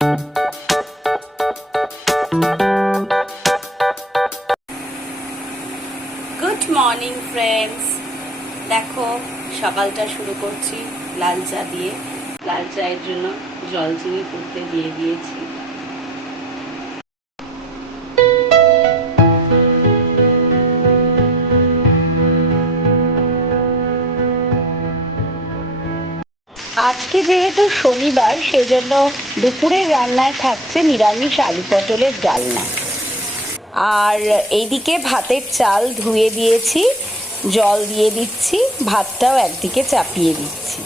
Good morning friends, দেখো সকালটা শুরু করছি লাল চা দিয়ে। লাল চায়ের জন্য জল চিনি ফুটতে দিয়ে দিয়েছি। আজকে যেহেতু শনিবার, সেজন্য দুপুরের রান্নায় থাকছে নিরামিষ আলু পটলের ডালনা। আর এইদিকে ভাতের চাল ধুয়ে দিয়েছি, জল দিয়ে দিচ্ছি, ভাতটাও একদিকে চাপিয়ে দিচ্ছি।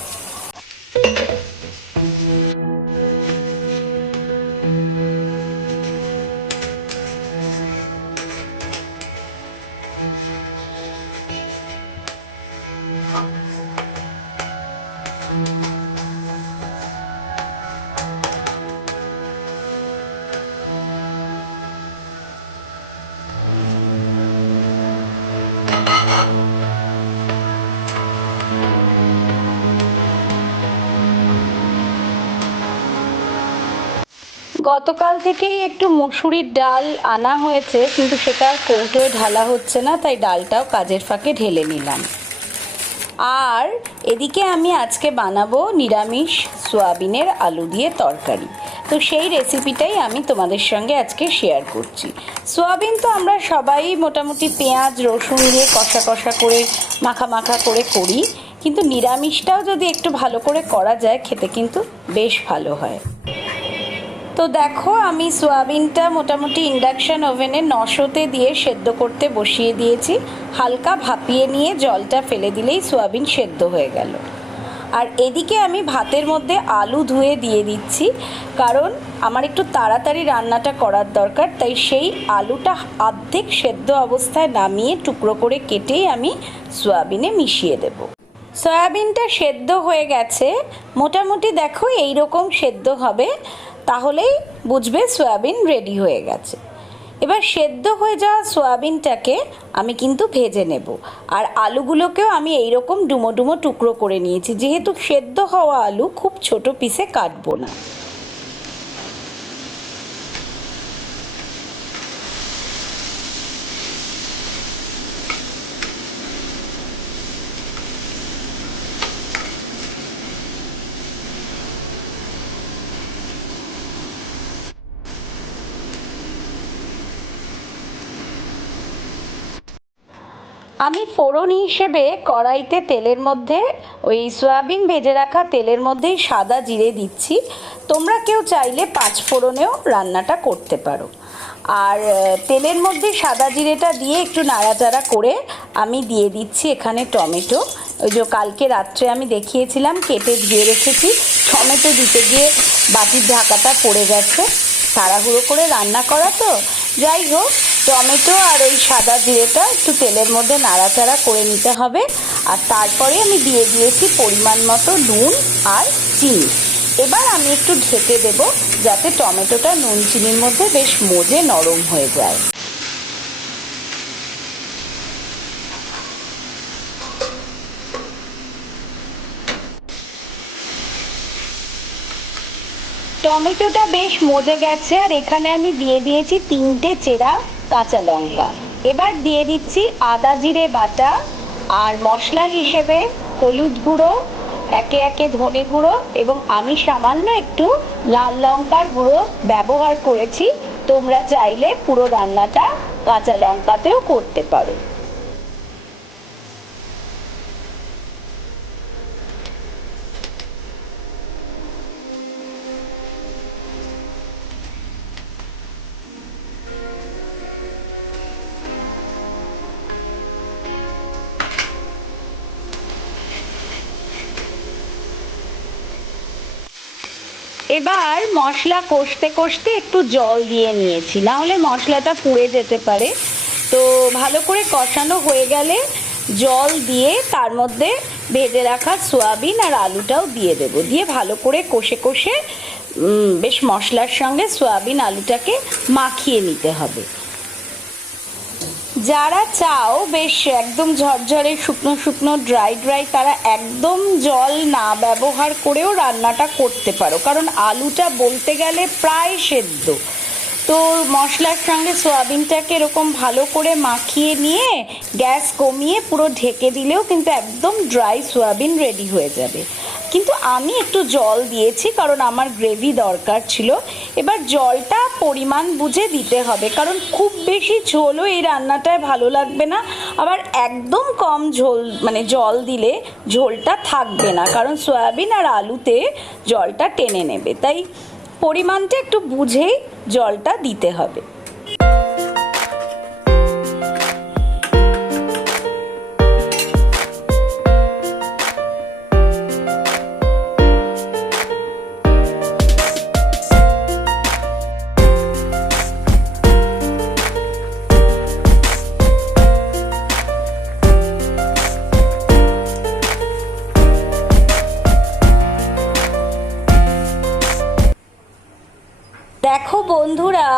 গতকাল থেকেই একটু মুসুরির ডাল আনা হয়েছে, কিন্তু সেটা কৌটোয় ঢালা হচ্ছে না, তাই ডালটাও কাজের ফাঁকে ঢেলে নিলাম। আর এদিকে আমি আজকে বানাবো নিরামিষ সোয়াবিনের আলু দিয়ে তরকারি। তো সেই রেসিপিটাই আমি তোমাদের সঙ্গে আজকে শেয়ার করছি। সোয়াবিন তো আমরা সবাই মোটামুটি পেঁয়াজ রসুন দিয়ে কষা কষা করে মাখা মাখা করে করি, কিন্তু নিরামিষটাও যদি একটু ভালো করে করা যায়, খেতে কিন্তু বেশ ভালো হয়। তো দেখো, আমি সোয়াবিনটা মোটামুটি ইন্ডাকশান ওভেনে 900-তে দিয়ে সেদ্ধ করতে বসিয়ে দিয়েছি। হালকা ভাপিয়ে নিয়ে জলটা ফেলে দিলেই সোয়াবিন সেদ্ধ হয়ে গেল। আর এদিকে আমি ভাতের মধ্যে আলু ধুয়ে দিয়ে দিচ্ছি, কারণ আমার একটু তাড়াতাড়ি রান্নাটা করার দরকার। তাই সেই আলুটা অর্ধেক সেদ্ধ অবস্থায় নামিয়ে টুকরো করে কেটেই আমি সোয়াবিনে মিশিয়ে দেব। সয়াবিনটা সেদ্ধ হয়ে গেছে, মোটামুটি দেখো এই রকম সেদ্ধ হবে, তাহলেই বুঝবে সয়াবিন রেডি হয়ে গেছে। এবার সেদ্ধ হয়ে যাওয়া সয়াবিনটাকে আমি কিন্তু ভেজে নেব। আর আলুগুলোকেও আমি এই রকম ডুমো ডুমো টুকরো করে নিয়েছি, যেহেতু সেদ্ধ হওয়া আলু খুব ছোট পিসে কাটবো না। আমি ফোড়ন হিসেবে কড়াইতে তেলের মধ্যে ওই সয়াবিন ভেজে রাখা তেলের মধ্যেই সাদা জিরে দিচ্ছি। তোমরা কেউ চাইলে 5 ফোড়নেও রান্নাটা করতে পারো। আর তেলের মধ্যে সাদা জিরেটা দিয়ে একটু নাড়াচাড়া করে আমি দিয়ে দিচ্ছি এখানে টমেটো। ওই যে কালকে রাত্রে আমি দেখিয়েছিলাম কেটে ধুয়ে রেখেছি, টমেটো দিতে গিয়ে বাটির ঢাকাটা পড়ে গেছে, তাড়াহুড়ো করে রান্না করা তো। যাই হোক, টমেটো আর ওই সাদা জিরেটা একটু তেলের মধ্যে নাড়াচাড়া করে নিতে হবে। আর তারপরে আমি দিয়ে দিয়েছি পরিমাণ মতো নুন আর চিনি। এবার আমি একটু ঢেকে দেব, যাতে টমেটোটা নুন চিনির মধ্যে বেশ মজে নরম হয়ে যায়। টমেটোটা বেশ মজে গেছে, আর এখানে আমি দিয়ে দিয়েছি 3টে চেরা কাঁচা লঙ্কা। এবার দিয়ে দিচ্ছি আদা জিরে বাটা, আর মশলা হিসেবে হলুদ গুঁড়ো, একে একে ধনে গুঁড়ো, এবং আমি সামান্য একটু লাল লঙ্কার গুঁড়ো ব্যবহার করেছি। তোমরা চাইলে পুরো রান্নাটা কাঁচা লঙ্কাতেও করতে পারো। এবার মশলা কষতে কষতে একটু জল দিয়ে নিয়েছি, নাহলে মশলাটা পুড়ে যেতে পারে। তো ভালো করে কষানো হয়ে গেলে জল দিয়ে তার মধ্যে ভেজে রাখা সয়াবিন আর আলুটাও দিয়ে দেবো। দিয়ে ভালো করে কষে কষে বেশ মশলার সঙ্গে সয়াবিন আলুটাকে মাখিয়ে নিতে হবে। যারা চাও বেশ একদম ঝরঝরে শুকনো শুকনো ড্রাই ড্রাই, তারা একদম জল না ব্যবহার করেও রান্নাটা করতে পারো, কারণ আলুটা বলতে গেলে প্রায় সেদ্ধ। তো মশলার সঙ্গে সয়াবিনটাকে এরকম ভালো করে মাখিয়ে নিয়ে গ্যাস কমিয়ে পুরো ঢেকে দিলেও কিন্তু একদম ড্রাই সয়াবিন রেডি হয়ে যাবে। কিন্তু আমি একটু জল দিয়েছি কারণ আমার গ্রেভি দরকার ছিল। এবার জলটা পরিমাণ বুঝে দিতে হবে, কারণ খুব বেশি ঝোলও এই রান্নাটায় ভালো লাগবে না, আবার একদম কম ঝোল মানে জল দিলে ঝোলটা থাকবে না, কারণ সয়াবিন আর আলুতে জলটা টেনে নেবে। তাই পরিমাণটা একটু বুঝেই জলটা দিতে হবে। দেখো বন্ধুরা,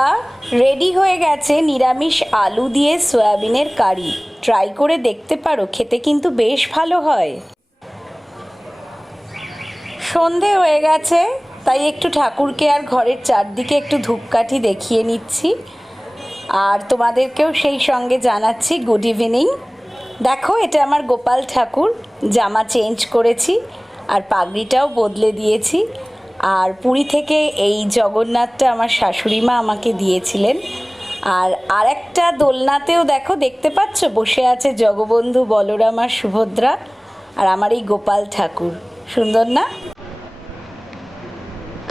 রেডি হয়ে গেছে নিরামিষ আলু দিয়ে সয়াবিনের কারি। ট্রাই করে দেখতে পারো, খেতে কিন্তু বেশ ভালো হয়। সন্ধে হয়ে গেছে, তাই একটু ঠাকুরকে আর ঘরের চারদিকে একটু ধূপকাঠি দেখিয়ে নিচ্ছি, আর তোমাদেরকেও সেই সঙ্গে জানাচ্ছি গুড ইভিনিং। দেখো, এটা আমার গোপাল ঠাকুর, জামা চেঞ্জ করেছি আর পাগড়িটাও বদলে দিয়েছি। আর পুরী থেকে এই জগন্নাথটা আমার শাশুড়ি মা আমাকে দিয়েছিলেন। আর আরেকটা দোলনাতেও দেখো, দেখতে পাচ্ছ, বসে আছে জগবন্ধু বলরাম আর সুভদ্রা, আর আমার এই গোপাল ঠাকুর। সুন্দর না?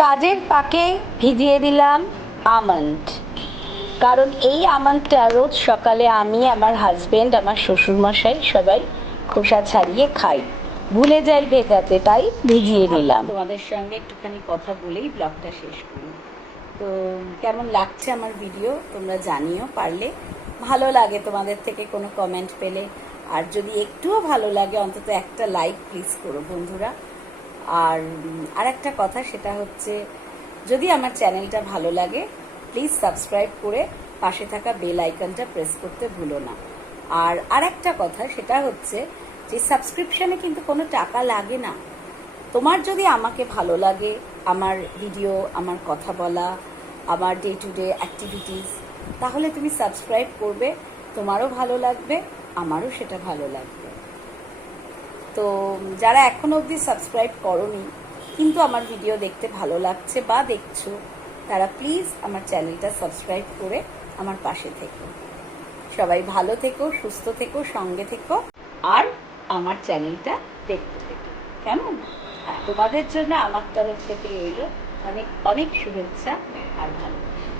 কাজের পাকে ভিজিয়ে দিলাম আমন্ড, কারণ এই আমন্ডটা রোজ সকালে আমি, আমার হাজবেন্ড, আমার শ্বশুরমশাই সবাই খোসা ছাড়িয়ে খাই। ভুলে যাই ভেজাতে, তাই ভিজিয়ে নিলাম। তোমাদের সঙ্গে একটুখানি কথা বলেই ব্লগটা শেষ করি। তো কেমন লাগছে আমার ভিডিও তোমরা জানিও, পারলে ভালো লাগে তোমাদের থেকে কোনো কমেন্ট পেলে, আর যদি একটুও ভালো লাগে অন্তত একটা লাইক প্লিজ করো বন্ধুরা। আর একটা কথা, সেটা হচ্ছে যদি আমার চ্যানেলটা ভালো লাগে প্লিজ সাবস্ক্রাইব করে পাশে থাকা বেল আইকনটা প্রেস করতে ভুলো না। আর আরেকটা কথা, সেটা হচ্ছে যে সাবস্ক্রিপশনে কিন্তু কোনো টাকা লাগে না। তোমার যদি আমাকে ভালো লাগে, আমার ভিডিও, আমার কথা বলা, আমার ডে টু ডে অ্যাক্টিভিটিস, তাহলে তুমি সাবস্ক্রাইব করবে, তোমারও ভালো লাগবে, আমারও সেটা ভালো লাগবে। তো যারা এখনো অবধি সাবস্ক্রাইব করোনি কিন্তু আমার ভিডিও দেখতে ভালো লাগছে বা দেখছো, তারা প্লিজ আমার চ্যানেলটা সাবস্ক্রাইব করে আমার পাশে থেকো। সবাই ভালো থেকো, সুস্থ থেকো, সঙ্গে থেকো, আর আমার চ্যানেলটা দেখতে থেকো। কেমন? তোমাদের জন্য আমার তরফ থেকে রইল অনেক অনেক শুভেচ্ছা আর ভালোবাসা।